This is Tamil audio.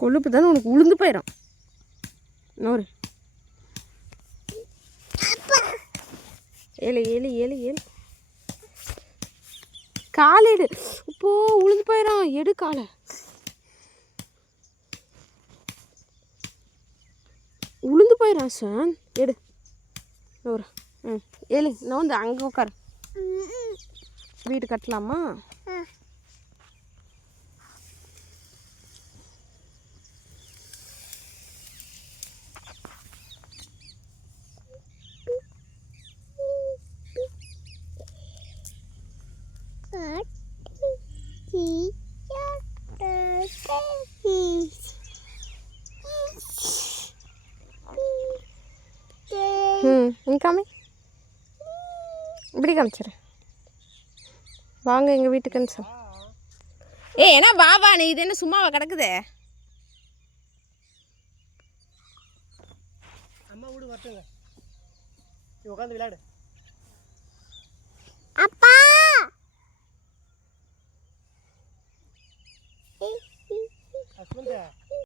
கொழுப்பு தானே உனக்கு உளுந்து போயிடும். நோரு ஏழு ஏழு ஏழு ஏழு காலை எடு. இப்போ உளுந்து போயிடும். எடு காலை. உளுந்து போயிடும் சார். எடு நோரு. ஏழு நான் வந்து அங்கே உட்காரு. வீடு கட்டலாமா? காமி இப்படி காமிச்சிரு. வாங்க எங்கள் வீட்டுக்குன்னு சார். ஏன்னா பாபா நீ இது என்ன சும்மாவா கிடக்குதே? அம்மா வீடு வரட்டுங்க. நீ உட்காந்து விளையாடு. அப்பா ஹஸ்பண்ட்